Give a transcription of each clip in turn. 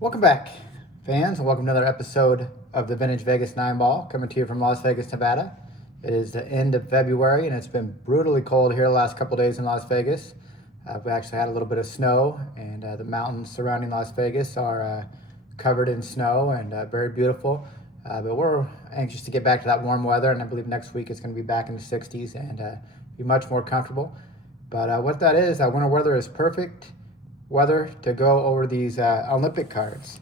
Welcome back, fans, and welcome to another episode of the Vintage Vegas 9 Ball, coming to you from Las Vegas, Nevada. It is the end of February, and it's been brutally cold here the last couple days in Las Vegas. We actually had a little bit of snow, and the mountains surrounding Las Vegas are covered in snow and very beautiful. But we're anxious to get back to that warm weather, and I believe next week it's going to be back in the 60s and be much more comfortable. But what that is, winter weather is perfect weather to go over these Olympic cards.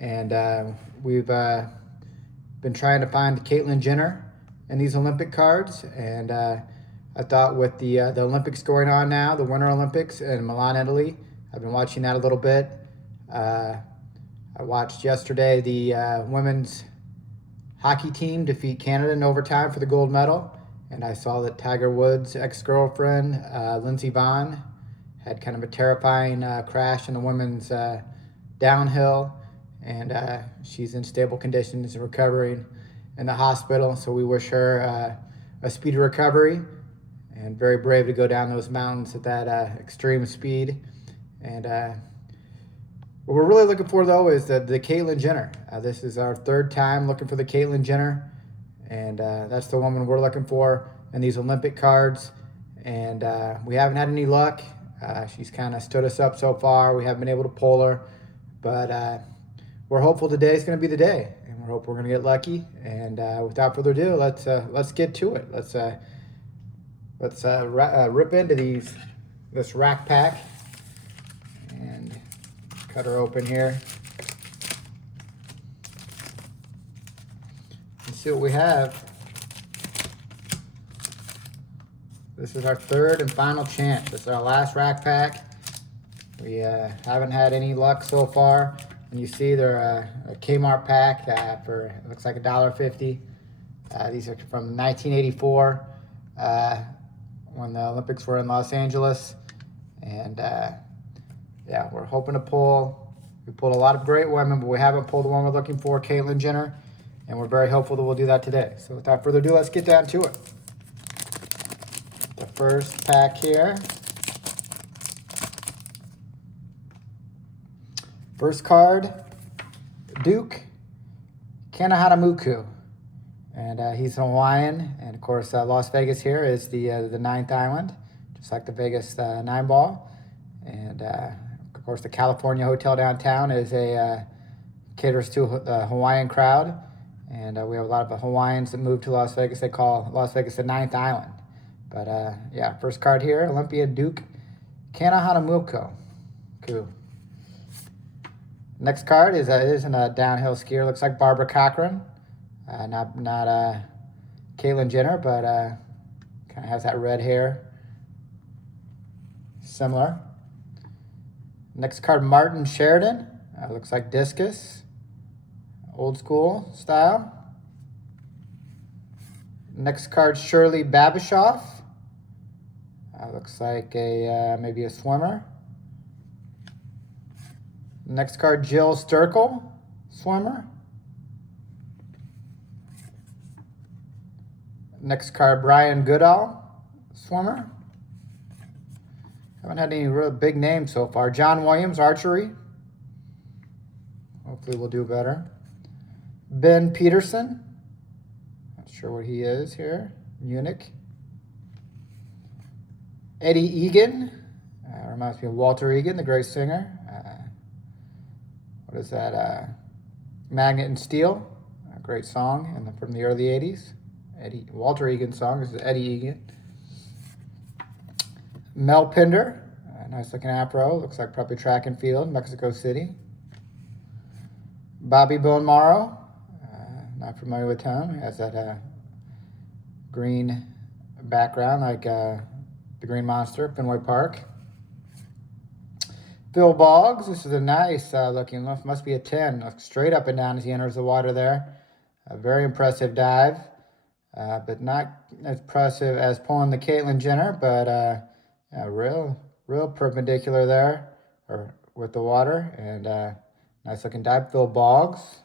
And we've been trying to find Caitlyn Jenner in these Olympic cards. And I thought with the Olympics going on now, the Winter Olympics in Milan, Italy, I've been watching that a little bit. I watched yesterday the women's hockey team defeat Canada in overtime for the gold medal. And I saw that Tiger Woods' ex-girlfriend, Lindsey Vonn, had kind of a terrifying crash in the women's downhill, and she's in stable conditions and recovering in the hospital. So we wish her a speedy recovery, and very brave to go down those mountains at that extreme speed. And what we're really looking for, though, is the Caitlyn Jenner. This is our third time looking for the Caitlyn Jenner, and that's the woman we're looking for in these Olympic cards. And we haven't had any luck. She's kind of stood us up so far. We haven't been able to pull her, but we're hopeful today is going to be the day, and we're hoping we're going to get lucky. And without further ado, let's get to it. Let's rip into this rack pack and cut her open here and see what we have. This is our third and final chance. This is our last rack pack. We haven't had any luck so far. And you see they're a Kmart pack for, it looks like $1.50. These are from 1984 when the Olympics were in Los Angeles. And yeah, we're hoping to pull. We pulled a lot of great women, but we haven't pulled the one we're looking for, Caitlyn Jenner. And we're very hopeful that we'll do that today. So without further ado, let's get down to it. The first pack here. First card, Duke Kanahanamuku. And he's Hawaiian. And of course, Las Vegas here is the ninth island, just like the Vegas 9 Ball. And of course, the California Hotel downtown is caters to the Hawaiian crowd. And we have a lot of Hawaiians that move to Las Vegas. They call Las Vegas the ninth island. But yeah, first card here, Olympian Duke Kanahanamuku. Cool. Next card is isn't a downhill skier. Looks like Barbara Cochran. Not Caitlyn Jenner, but kind of has that red hair. Similar. Next card, Martin Sheridan. Looks like discus. Old school style. Next card, Shirley Babashoff. Looks like maybe a swimmer. Next card, Jill Sturkle, swimmer. Next card, Brian Goodall, swimmer. Haven't had any real big names so far. John Williams, archery. Hopefully we'll do better. Ben Peterson. Not sure what he is here. Munich. Eddie Egan. Reminds me of Walter Egan, the great singer. What is that? Magnet and Steel. A great song from the early 80s. Walter Egan's song. This is Eddie Egan. Mel Pinder. Nice looking afro. Looks like probably track and field, Mexico City. Bobby Bone Morrow. Not familiar with him. He has that green background like the Green Monster, Fenway Park. Phil Boggs. This is a nice looking, must be a 10. Looks straight up and down as he enters the water there. A very impressive dive, but not as impressive as pulling the Caitlyn Jenner, but yeah, real perpendicular there or with the water. And nice looking dive. Phil Boggs.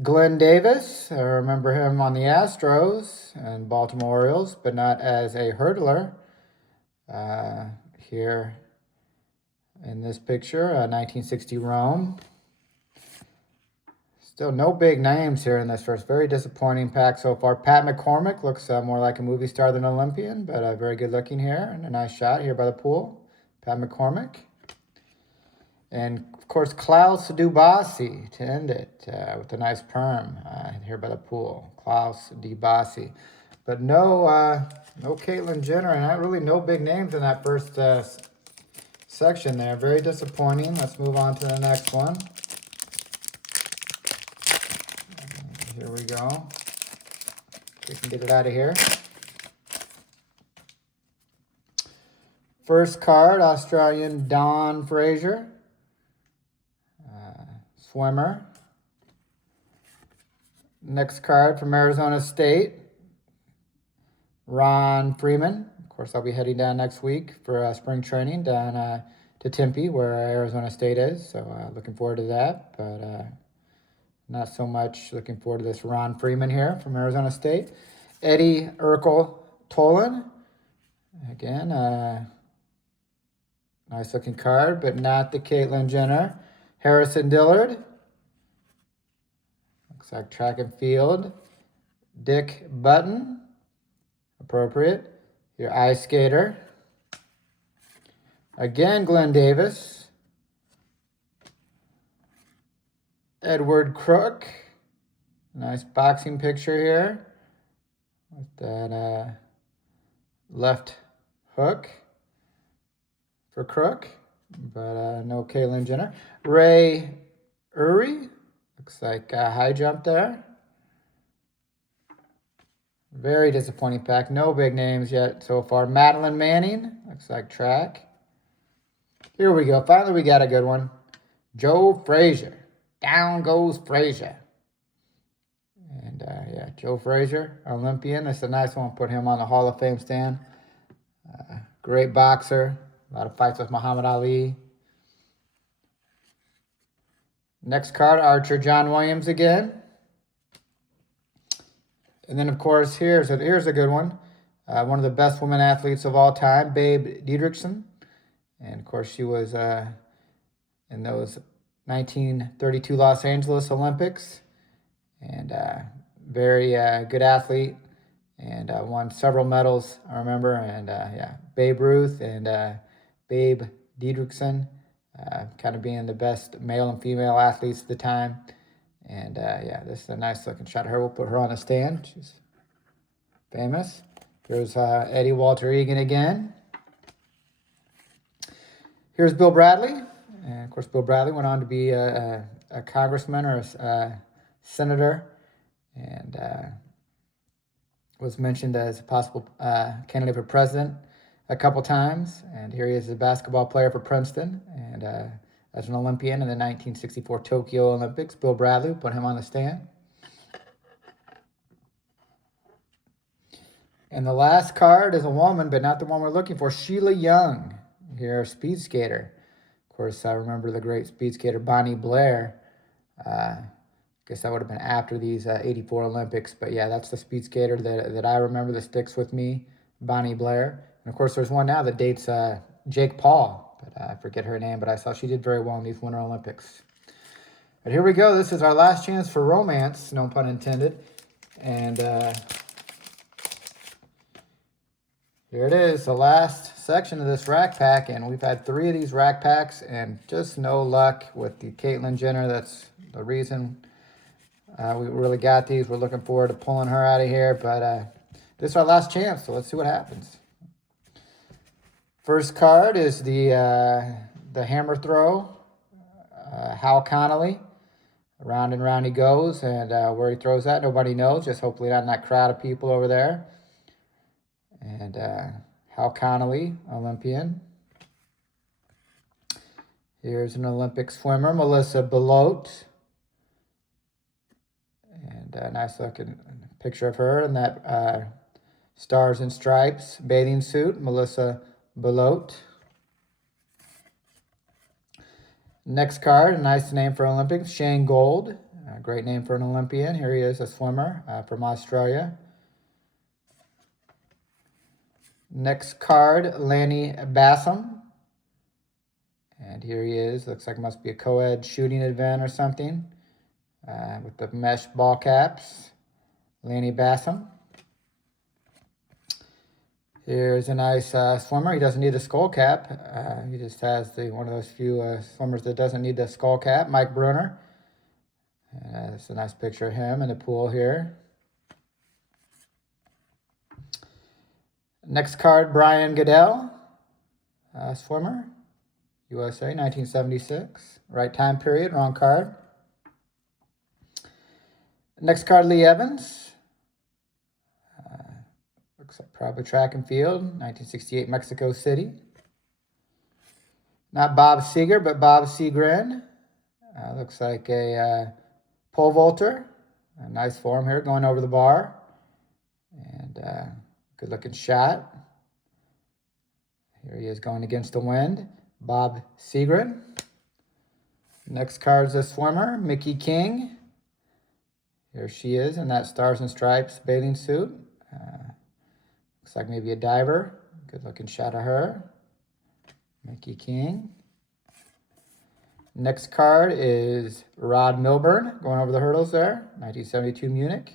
Glenn Davis, I remember him on the Astros and Baltimore Orioles, but not as a hurdler here in in this picture, 1960 Rome. Still no big names here in this first. Very disappointing pack so far. Pat McCormick looks more like a movie star than an Olympian, but very good looking here. And a nice shot here by the pool. Pat McCormick. And, of course, Klaus Dubasi to end it with a nice perm here by the pool. Klaus Dubasi. But no Caitlyn Jenner, and really no big names in that first section there. Very disappointing. Let's move on to the next one. Here we go. We can get it out of here. First card, Australian Dawn Fraser. Swimmer. Next card from Arizona State, Ron Freeman. Of course, I'll be heading down next week for spring training down to Tempe, where Arizona State is. So looking forward to that, but not so much looking forward to this Ron Freeman here from Arizona State. Eddie Urkel Tolan. Again, nice looking card, but not the Caitlyn Jenner. Harrison Dillard. Looks like track and field. Dick Button. Appropriate. Your ice skater. Again, Glenn Davis. Edward Crook. Nice boxing picture here. With that left hook for Crook. But no Caitlyn Jenner. Ray Uri. Looks like a high jump there. Very disappointing pack. No big names yet so far. Madeline Manning. Looks like track. Here we go. Finally, we got a good one. Joe Frazier. Down goes Frazier. And yeah, Joe Frazier, Olympian. That's a nice one. Put him on the Hall of Fame stand. Great boxer. A lot of fights with Muhammad Ali. Next card, Archer John Williams again. And then, of course, here's a good one. One of the best women athletes of all time, Babe Didrikson. And, of course, she was in those 1932 Los Angeles Olympics. And very good athlete. And won several medals, I remember. And, yeah, Babe Ruth and Babe Didrikson, kind of being the best male and female athletes at the time. And yeah, this is a nice looking shot of her. We'll put her on the stand. She's famous. There's Eddie Walter Egan again. Here's Bill Bradley. And of course, Bill Bradley went on to be a congressman or a senator. And was mentioned as a possible candidate for president a couple times, and here he is, a basketball player for Princeton, and as an Olympian in the 1964 Tokyo Olympics. Bill Bradley, put him on the stand. And the last card is a woman, but not the one we're looking for. Sheila Young, here, speed skater. Of course, I remember the great speed skater Bonnie Blair. I guess that would have been after these 84 Olympics, but yeah, that's the speed skater that I remember that sticks with me, Bonnie Blair. And, of course, there's one now that dates Jake Paul, but I forget her name, but I saw she did very well in these Winter Olympics. But here we go. This is our last chance for romance, no pun intended. And here it is, the last section of this rack pack. And we've had 3 of these rack packs and just no luck with the Caitlyn Jenner. That's the reason we really got these. We're looking forward to pulling her out of here. But this is our last chance, so let's see what happens. First card is the hammer throw, Hal Connolly. Round and round he goes, and where he throws that, nobody knows. Just hopefully not in that crowd of people over there. And Hal Connolly, Olympian. Here's an Olympic swimmer, Melissa Belote. And a nice looking picture of her in that Stars and Stripes bathing suit, Melissa Belote. Next card, a nice name for Olympics, Shane Gold. A great name for an Olympian. Here he is, a swimmer from Australia. Next card, Lanny Bassam. And And here he is. Looks like it must be a co-ed shooting event or something with the mesh ball caps. Lanny Bassam. Here's a nice swimmer. He doesn't need a skull cap. He just has one of those few swimmers that doesn't need the skull cap. Mike Bruner. It's a nice picture of him in the pool here. Next card, Brian Goodell, swimmer, USA, 1976. Right time period, wrong card. Next card, Lee Evans. Looks like probably track and field, 1968 Mexico City. Not Bob Seger, but Bob Seagren. Looks like a pole vaulter. A nice form here, going over the bar. And good looking shot. Here he is going against the wind. Bob Seagren. Next card's a swimmer, Mickey King. Here she is in that Stars and Stripes bathing suit. Looks like maybe a diver. Good looking shot of her. Mickey King. Next card is Rod Milburn going over the hurdles there. 1972 Munich.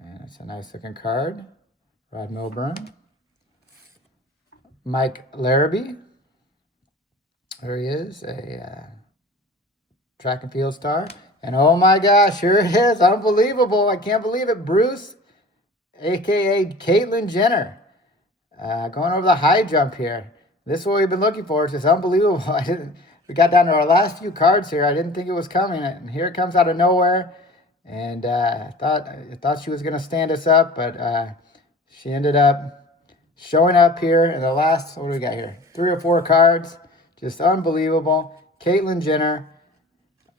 And it's a nice looking card. Rod Milburn. Mike Larrabee. There he is, a track and field star. And oh my gosh, here it is. Unbelievable. I can't believe it. Bruce, a.k.a. Caitlyn Jenner, going over the high jump here. This is what we've been looking for. It's just unbelievable. We got down to our last few cards here. I didn't think it was coming. And here it comes out of nowhere. And I thought she was going to stand us up, but she ended up showing up here in the last, what do we got here? 3 or 4 cards. Just unbelievable. Caitlyn Jenner,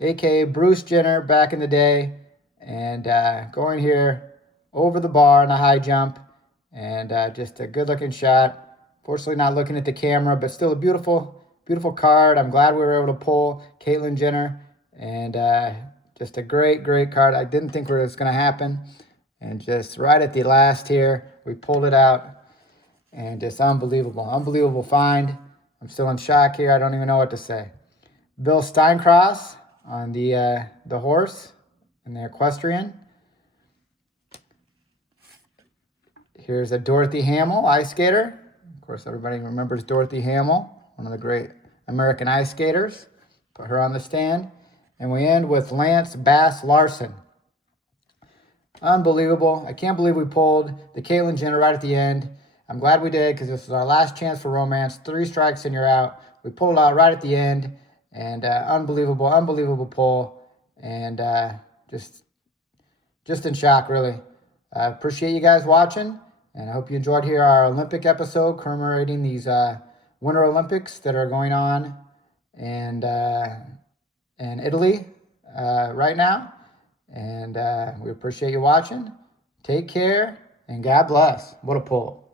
a.k.a. Bruce Jenner back in the day. And going here over the bar on a high jump. And just a good-looking shot. Fortunately, not looking at the camera, but still a beautiful, beautiful card. I'm glad we were able to pull Caitlyn Jenner. And just a great, great card. I didn't think it was going to happen. And just right at the last here, we pulled it out. And just unbelievable, unbelievable find. I'm still in shock here. I don't even know what to say. Bill Steincross on the horse and the equestrian. Here's a Dorothy Hamill ice skater. Of course, everybody remembers Dorothy Hamill, one of the great American ice skaters. Put her on the stand. And we end with Lance Bass Larson. Unbelievable. I can't believe we pulled the Caitlyn Jenner right at the end. I'm glad we did because this was our last chance for romance. 3 strikes and you're out. We pulled it out right at the end. And unbelievable, unbelievable pull. And just in shock, really. Appreciate you guys watching. And I hope you enjoyed here our Olympic episode commemorating these Winter Olympics that are going on in Italy right now. And we appreciate you watching. Take care and God bless. What a pull.